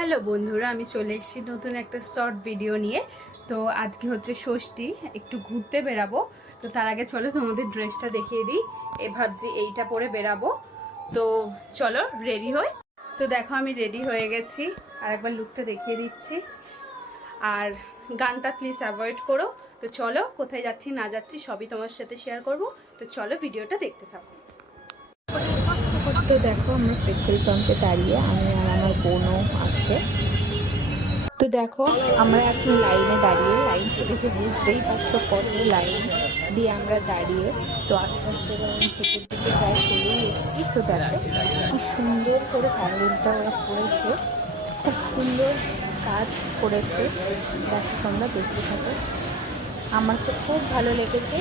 Hello বন্ধুরা, আমি চলে এসেছি নতুন একটা শর্ট ভিডিও নিয়ে। তো আজকে হচ্ছে ষষ্ঠী, একটু ঘুরতে বেরাবো। তো তার আগে চলো তোমাদের ড্রেসটা দেখিয়ে দিই। ভাবছি এইটা পরে বেরাবো। তো চলো রেডি হই। তো দেখো আমি রেডি হয়ে গেছি, আর একবার লুকটা দেখিয়ে দিচ্ছি। আর গানটা প্লিজ অ্যাভয়েড করো। তো চলো কোথায় যাচ্ছি না যাচ্ছি সবই তোমার সাথে শেয়ার করব। তো চলো ভিডিওটা দেখতে থাকো। তো দেখো আমরা পেট্রোল পাম্পে দাঁড়িয়ে, আমি আর আমার বোনও আছে। তো দেখো আমরা এখন লাইনে দাঁড়িয়ে, লাইন থেকে এসে বুঝতেই পারছো কত লাইন দিয়ে আমরা দাঁড়িয়ে। তো আস্তে আস্তে যখন ভেতর দিকে প্রায় চলেই এসেছি। তো দেখো কি সুন্দর করে প্যান্ডেলটা ওরা করেছে, খুব সুন্দর কাজ করেছে। দেখো তোমরা দেখতে থাকো। আমার তো খুব ভালো লেগেছে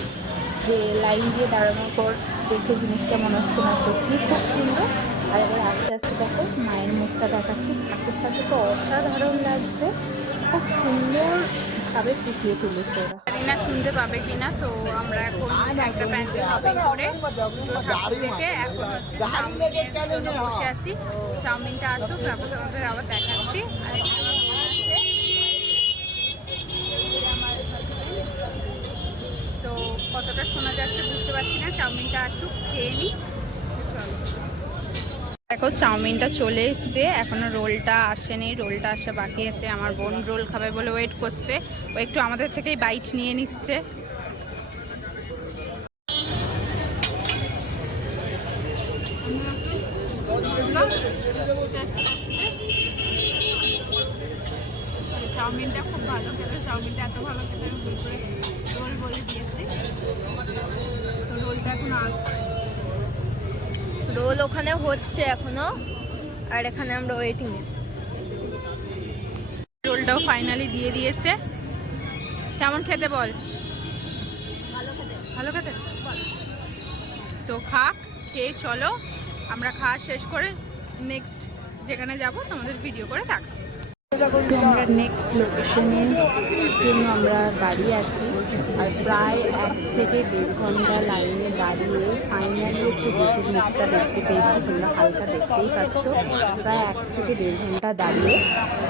যে লাইন দিয়ে দাঁড়ানোর পর দেখে জিনিসটা মনে হচ্ছে না সত্যি খুব সুন্দর। আর এবার আস্তে আস্তে দেখো মায়ের মুখটা দেখাচ্ছি, ঠাকুরটাকে তো অসাধারণ লাগছে, খুব সুন্দরভাবে ফুটিয়ে তুলেছে ওরা। জানি না শুনতে পাবে কিনা। তো আমরা এখন একটা প্যান্ডেল শপিং করে ঠাকুর দেখে এখন হচ্ছে চাউমিনের জন্য বসে আছি। চাউমিনটা আসুক, তারপর তোমাদের আবার দেখাচ্ছি। আর তো কতটা শোনা যাচ্ছে বুঝতে পারছি না, চাউমিনটা আসুক, খেয়ে নিই। চলো দেখো চাউমিনটা চলে এসছে, এখনো রোলটা আসেনি, রোলটা আসা বাকি আছে। আমার বোন রোল খাবে বলে ওয়েট করছে, ও একটু আমাদের থেকেই বাইট নিয়ে নিচ্ছে। চাউমিনটা খুব ভালো খেতে, চাউমিনটা এত ভালো খেতে আমি ভুল করে রোল বলে দিয়েছি। তো রোলটা এখন আসছে, রোল ওখানে হচ্ছে এখনো, আর এখানে আমরা ওয়েটিং এ। রোলটাও ফাইনালি দিয়ে দিয়েছে। কেমন খেতে বল? ভালো খেতে। তো খেয়ে চলো, আমরা খাওয়া শেষ করে নেক্সট যেখানে যাব তোমাদের ভিডিও করে থাকবো। তো আমরা নেক্সট লোকেশনের জন্য আমরা দাঁড়িয়ে আছি, আর প্রায় 1 থেকে 1.5 ঘন্টা লাইনে দাঁড়িয়ে ফাইনালি একটু গেটের মুখটা দেখতে পেয়েছি। তোমরা হালকা দেখতেই পাচ্ছ, প্রায় 1 থেকে 1.5 ঘন্টা দাঁড়িয়ে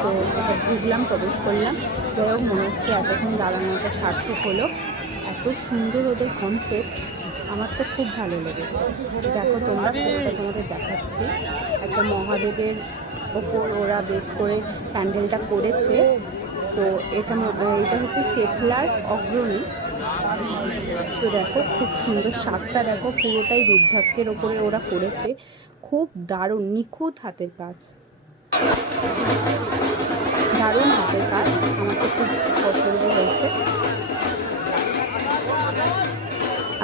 তো এটা ঢুকলাম, প্রবেশ করলাম। যাই হোক মনে হচ্ছে এতক্ষণ দাঁড়ানোটা সার্থক হলো। এত সুন্দর ওদের কনসেপ্ট, আমার তো খুব ভালো লেগেছে। দেখো তোমরা, তোমাদের দেখাচ্ছি একটা মহাদেবের ওপর ওরা বেস করে প্যান্ডেলটা করেছে। তো এটা হচ্ছে চেতলার অগ্রণী। তো দেখো খুব সুন্দর, সাতটা দেখো পুরোটাই রুদ্রাক্ষের ওপরে ওরা করেছে, খুব দারুণ নিখুঁত হাতের কাজ, দারুণ হাতের কাজ, আমার তো খুব পছন্দ হয়েছে।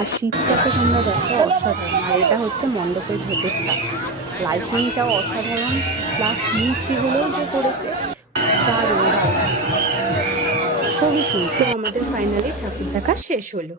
আর শীতটাকে তোমরা দেখো অসাধারণ। আর এটা হচ্ছে মণ্ডপের ভেতরটা, লাইটিংটাও অসাধারণ, প্লাস মূর্তিগুলোও যে করেছে দারুণ দারুণ, খুবই সুন্দর। তো আমাদের ফাইনালি ঠাকুর দেখা শেষ হলো।